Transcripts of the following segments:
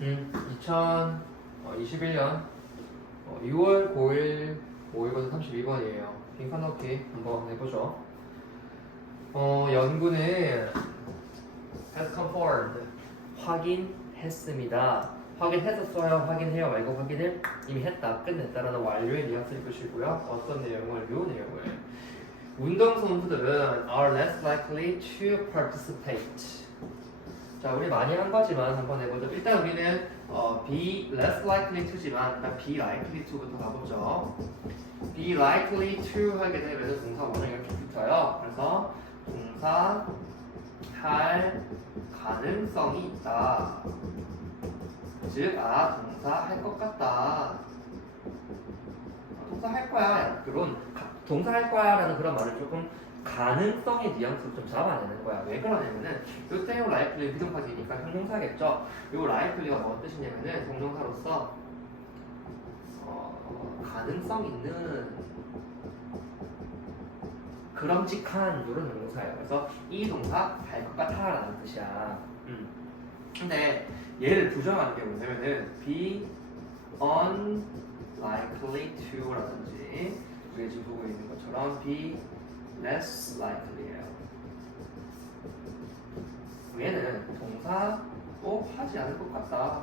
2021년 6월 9일 5일부터 32번이에요. 빈칸 넣기 한번 해보죠. 연구는 has confirmed 확인했습니다. 확인했었어요? 확인해요? 말고 확인을 이미 했다, 끝냈다라는 완료의 뉘앙스를 보시고요. 어떤 내용을? 요 내용을. 운동선수들은 are less likely to participate. 자, 우리 많이 한 거지만 한번 해보죠. 일단 우리는 be less likely to지만 일단 be likely to부터 가보죠. be likely to 하게 되면 동사 원은 이렇게 붙어요. 그래서 동사 할 가능성이 있다. 즉, 동사 할 것 같다. 동사 할 거야. 그런 동사 할 거야라는 그런 말을 조금 가능성의 뉘앙스를 좀 잡아내는 거야. 왜 그러냐면은 요때 요 likely 비동사지니까 형용사겠죠. 요 likely가 뭔 뜻이냐면은 동명사로서 가능성 있는 그럼직한 이런 동사예요. 그래서 이 동사 할 것 같아라는 뜻이야. 근데 얘를 부정하는 게 뭐냐면은 be unlikely to라든지 우리가 지금 보고 있는 것처럼 be less likely예요. 얘는 동사도 하지 않을 것 같다.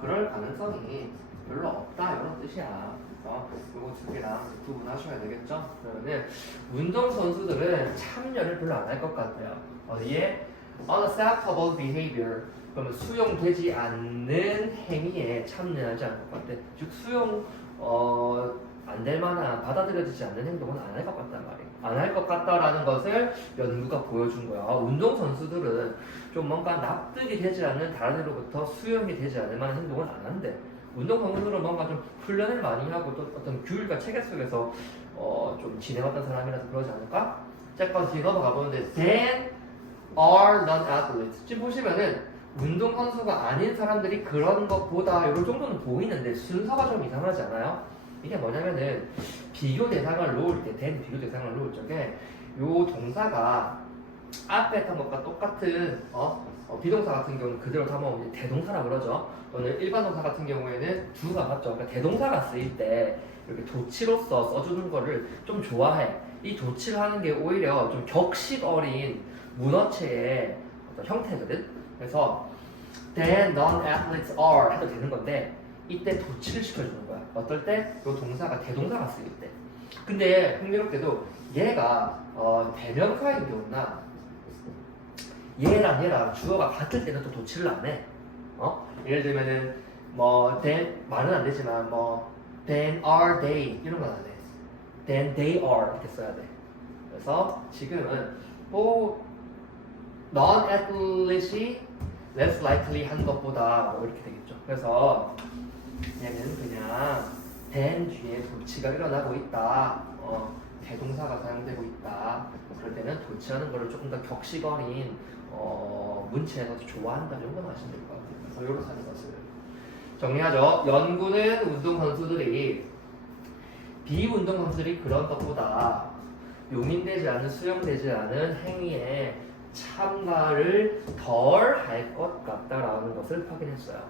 그럴 가능성이 별로 없다 이런 뜻이야. 그래서 이거 두 개랑 구분하셔야 되겠죠? 그러면 운동 선수들은 참여를 별로 안 할 것 같아요. 어디에? unacceptable behavior. 그러면 수용되지 않는 행위에 참여하지 않을 것 같아. 즉 수용 안 될 만한 받아들여지지 않는 행동은 안 할 것 같단 말이에요. 안 할 것 같다라는 것을 연구가 보여준 거야. 운동 선수들은 좀 뭔가 납득이 되지 않는 다른 이로부터 수용이 되지 않을 만한 행동은 안 한대. 운동 선수들은 뭔가 좀 훈련을 많이 하고 또 어떤 규율과 체계 속에서 좀 지내왔던 사람이라서 그러지 않을까? 잠깐 뒤에 넘어가 보는데 then are non-athletes. 지금 보시면은 운동 선수가 아닌 사람들이 그런 것보다 이런 정도는 보이는데 순서가 좀 이상하지 않아요? 이게 뭐냐면은 비교 대상을 놓을 때, 된 비교 대상을 놓을 적에 요 동사가 앞에 했던 것과 똑같은 비동사 같은 경우는 그대로 담아오면 대동사라 그러죠. 또는 일반 동사 같은 경우에는 주가 맞죠. 그러니까 대동사가 쓰일 때 이렇게 도치로서 써주는 거를 좀 좋아해. 이 도치를 하는 게 오히려 좀 격식 어린 문어체의 어떤 형태거든. 그래서 then non-athletes are 해도 되는 건데 이때 도치를 시켜주는 거야. 어떨 때? 이 동사가 대동사가 쓰일 때. 근데 흥미롭게도 얘가 대명사인 경우나 얘랑 주어가 같을 때는 또 도치를 안 해. 예를 들면은 then 말은 안 되지만 then are they 이런 건 안 해. then they are 이렇게 써야 돼. 그래서 지금은 non-athlete이 less likely 한 것보다 이렇게 되겠죠. 그래서 얘는 그냥 then 뒤에 도치가 일어나고 있다. 대동사가 사용되고 있다. 그럴 때는 도치하는 거를 조금 더 격식 어린 문체에서 좋아한다 정도 하시면 될 것 같아요. 그래서 이렇게 하는 것을 정리하죠. 연구는 운동선수들이 비운동 선수들이 그런 것보다 용인되지 않은 수용되지 않은 행위에 참가를 덜 할 것 같다라는 것을 확인했어요.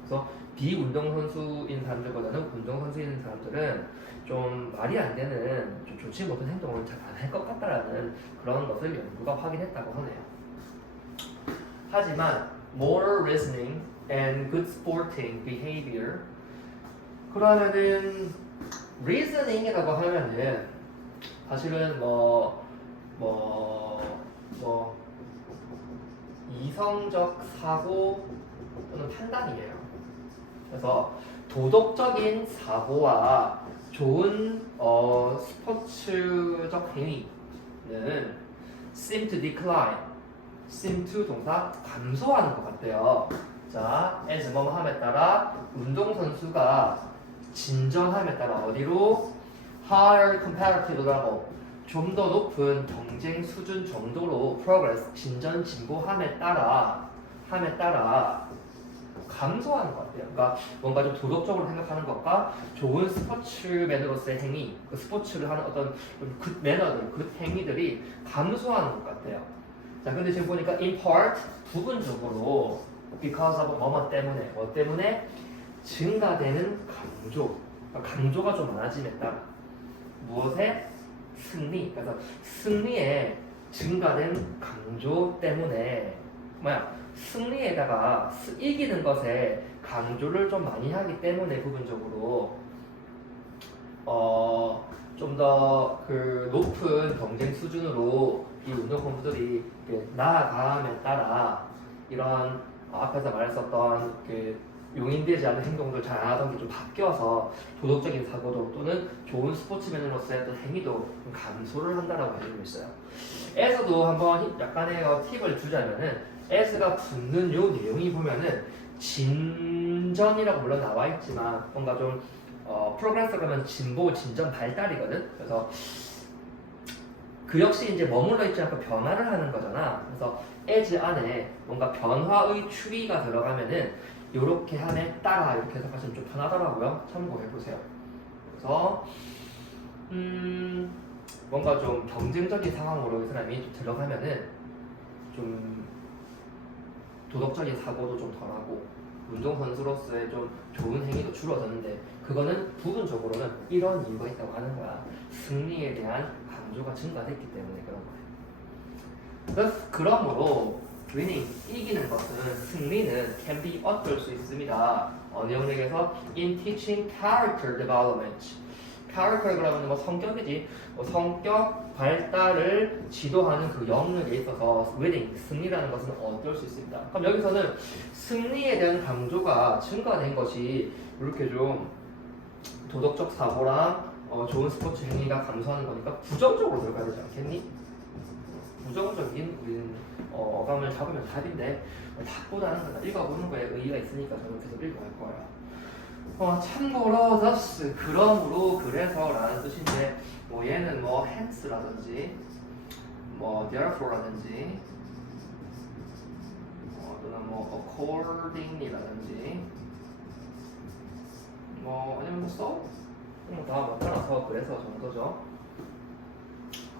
그래서 비운동 선수인 사람들보다는 운동 선수인 사람들은 좀 말이 안 되는 좀 좋지 못한 행동을 잘 안 할 것 같다라는 그런 것을 연구가 확인했다고 하네요. 하지만 moral reasoning and good sporting behavior 그러면은 reasoning이라고 하면은 사실은 이성적 사고 또는 판단이에요. 그래서 도덕적인 사고와 좋은 스포츠적 행위는 seem to decline, seem to 동사 감소하는 것 같대요. 자, as 뭐뭐 함에 따라 운동선수가 진전함에 따라 어디로? higher comparative level 좀 더 높은 경쟁 수준 정도로 progress 진전 진보함에 따라 감소하는 것 같아요. 그러니까 뭔가 좀 도덕적으로 생각하는 것과 좋은 스포츠맨으로서의 행위, 그 스포츠를 하는 어떤 굿 매너들, 굿 행위들이 감소하는 것 같아요. 자, 근데 지금 보니까 in part 부분적으로 because of 뭐 때문에 증가되는 강조. 그러니까 강조가 좀 많아짐에 따라 무엇에 승리. 그래서 승리에 증가된 강조 때문에 승리에다가 이기는 것에 강조를 좀 많이 하기 때문에 부분적으로 좀 더 그 높은 경쟁 수준으로 이 운동 선수들이 나아감에 따라 이런 앞에서 말했었던 그 용인되지 않은 행동들 잘 안 하던 게 좀 바뀌어서 도덕적인 사고도 또는 좋은 스포츠맨으로서의 어떤 행위도 좀 감소를 한다라고 해주고 있어요. 에서도 한번 약간의 팁을 주자면은 S가 붙는 요 내용이 보면은 진전이라고 물론 나와 있지만 뭔가 좀 프로그레스 그러면 진보, 진전, 발달이거든. 그래서 그 역시 이제 머물러 있지 않고 변화를 하는 거잖아. 그래서 as 안에 뭔가 변화의 추이가 들어가면은 요렇게 함에 따라 이렇게 해석하시면 좀 편하더라고요. 참고해 보세요. 그래서 뭔가 좀 경쟁적인 상황으로 이 사람이 좀 들어가면은 좀 도덕적인 사고도 좀 덜하고 운동선수로서의 좀 좋은 행위도 줄어드는데 그거는 부분적으로는 이런 이유가 있다고 하는 거야. 승리에 대한 강조가 증가됐기 때문에 그런 거예요. 그러므로 winning, 이기는 것은 승리는 can be 어떨 수 있습니다. 영역에서 in teaching character development. character 그러면 뭐 성격이지. 성격 발달을 지도하는 그 영역에 있어서 winning, 승리라는 것은 어떨 수 있습니다. 그럼 여기서는 승리에 대한 강조가 증가된 것이 이렇게 좀 도덕적 사고랑 좋은 스포츠 행위가 감소하는 거니까 부정적으로 들어가야 되지 않겠니? 부정적인 우리는 어감을 잡으면 답인데 답보다는 그냥 읽어보는 거에 의의가 있으니까 저는 계속 읽어갈 거예요. 참고로 thus 그러므로 그래서라는 뜻인데 뭐 얘는 뭐 hence라든지 뭐 therefore라든지 또는 뭐 according이라든지 뭐 아니면 뭐 so 다 맞춰놔서 그래서 정도죠.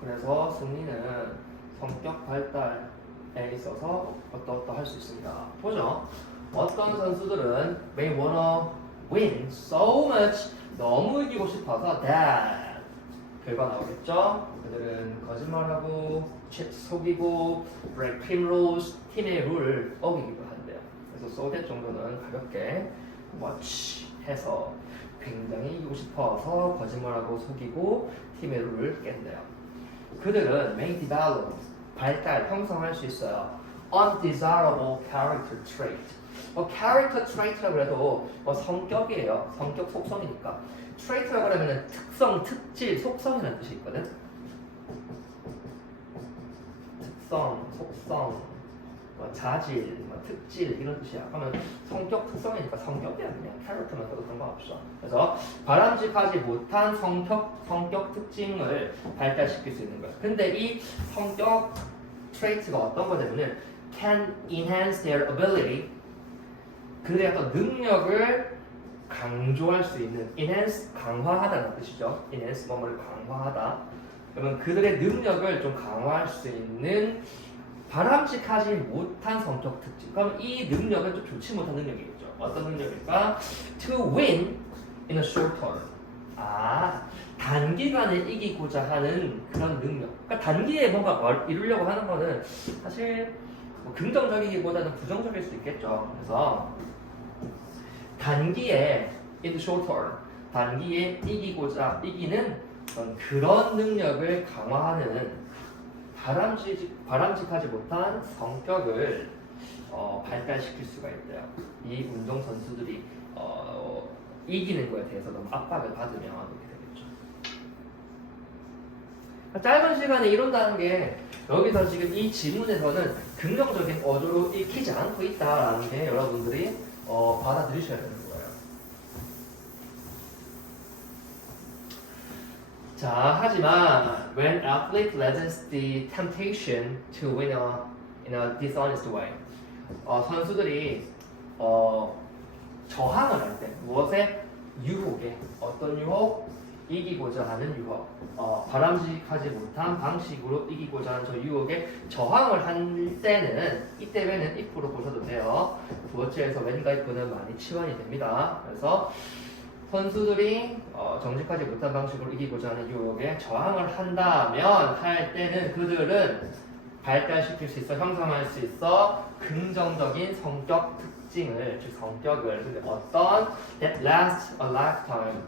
그래서 승리는 성격 발달에 있어서 어떠할 수 있습니다. 보죠. 어떤 선수들은 may wanna win so much 너무 이기고 싶어서 that 결과 나오겠죠. 그들은 거짓말하고 속이고 break primrose 팀의 룰을 어기기도 한대요. 그래서 so that 정도는 가볍게 much 해서 굉장히 이기고 싶어서 거짓말하고 속이고 팀의 룰을 깬대요. 그들은 may develop 발달, 형성할 수 있어요. undesirable character trait. character trait라고 해도 성격이에요. 성격 속성이니까. trait라고 하면 특성, 특질, 속성이라는 뜻이 있거든. 특성, 속성, 자질, 특질 이런 뜻이야. 그러면 성격 특성이니까 성격이 아니냐. 캐릭터만 써도 상관없어. 그래서 바람직하지 못한 성격 특징을 발달시킬 수 있는 거야. 근데 이 성격 트레이트가 어떤 거냐면은 can enhance their ability. 그들의 어떤 능력을 강조할 수 있는 enhance 강화하다는 뜻이죠. enhance 뭐를 강화하다. 그러면 그들의 능력을 좀 강화할 수 있는 바람직하지 못한 성격 특징. 그럼 이 능력은 좀 좋지 못한 능력이겠죠. 어떤 능력일까? To win in a short term. 단기간에 이기고자 하는 그런 능력. 그러니까 단기에 뭔가 이루려고 하는 거는 사실 뭐 긍정적이기보다는 부정적일 수 있겠죠. 그래서 단기에 in the short term, 단기에 이기는 그런 능력을 강화하는 바람직하지 못한 성격을 발달시킬 수가 있대요. 이 운동 선수들이 이기는 거에 대해서 너무 압박을 받으면 이렇게 되겠죠. 짧은 시간에 이룬다는 게 여기서 지금 이 지문에서는 긍정적인 어조로 읽히지 않고 있다라는 게 여러분들이 받아들이셔야 되는 거예요. 자, 하지만 when athlete resist the temptation to win in a dishonest way, 선수들이 저항을 할 때 무엇에 유혹에 어떤 유혹? 이기고자 하는 유혹, 바람직하지 못한 방식으로 이기고자 하는 저 유혹에 저항을 할 때는 이때 when은 if로 보셔도 돼요. 부어체에서 when과 if는 많이 치환이 됩니다. 그래서 선수들이 정직하지 못한 방식으로 이기고자 하는 유혹에 저항을 한다면 할 때는 그들은 발달시킬 수 있어, 형성할 수 있어 긍정적인 성격 특징을, 즉 성격을 근데 어떤 that lasts a lifetime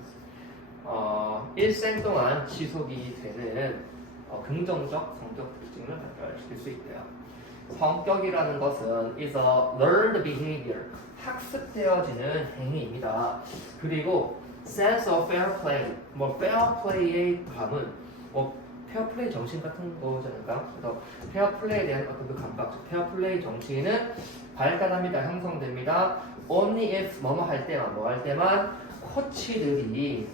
일생 동안 지속이 되는 긍정적 성격 특징을 발달시킬 수 있대요. 성격이라는 것은 is a learned behavior, 학습되어지는 행위입니다. 그리고 sense of fair play, 뭐 fair play의 감은 페어 플레이 정신 같은 거지 않을까? 그래서 페어 플레이에 대한 어떤 그 감각, 페어 플레이 정신은 발달합니다, 형성됩니다. only if 뭐뭐 할 때만, 뭐 할 때만 코치들이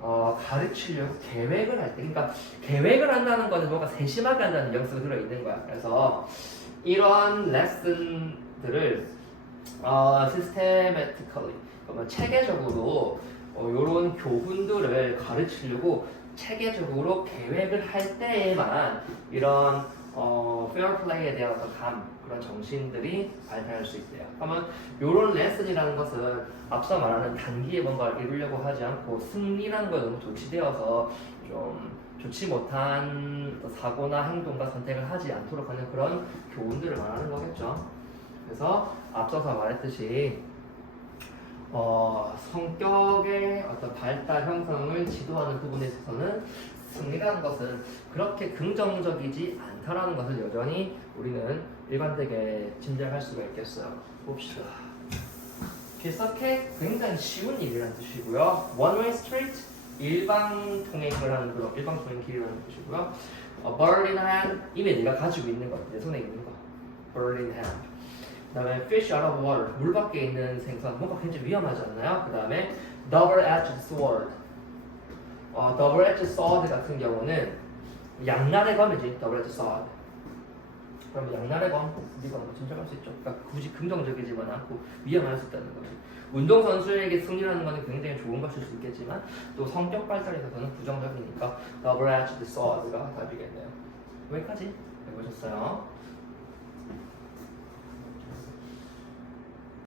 가르치려고 계획을 할 때, 그러니까 계획을 한다는 거는 뭔가 세심하게 한다는 뉘앙스가 들어있는 거야. 그래서 이런 레슨들을 systematically, 그러면 체계적으로 이런 교훈들을 가르치려고 체계적으로 계획을 할 때에만 이런 페어 플레이에 대한 어떤 그런 정신들이 발달할 수 있대요. 그러면 이런 레슨이라는 것은 앞서 말하는 단기에 뭔가를 이루려고 하지 않고 승리라는 거에 너무 조치되어서 좀 좋지 못한 사고나 행동과 선택을 하지 않도록 하는 그런 교훈들을 말하는 거겠죠. 그래서 앞서서 말했듯이 성격의 어떤 발달 형성을 지도하는 부분에 있어서는 승리라는 것은 그렇게 긍정적이지 않다라는 것을 여전히 우리는 일관되게 짐작할 수가 있겠어요. 봅시다. 길석해 굉장히 쉬운 일이라는 뜻이고요. One-way street, 일방통행을 하는 그런 일방통행 길이라는 뜻이고요. Bird in hand, 이미 네가 가지고 있는 것, 내 손에 있는 거. Bird in hand. 그 다음에 fish out of water, 물 밖에 있는 생선, 뭔가 굉장히 위험하지 않나요? 그 다음에 double-edged sword, double-edged sword 같은 경우는 양날의 검이지, double-edged sword. 그러면 양날의 검, 네가 뭐 짐작할 수 있죠? 그러니까 굳이 긍정적이지만 않고 위험할 수 있다는 거지. 운동선수에게 승리라는 것은 굉장히 좋은 것일 수 있겠지만 또 성격 발달에 있어서는 부정적이니까 double-edged sword가 답이겠네요. 여기까지 해보셨어요?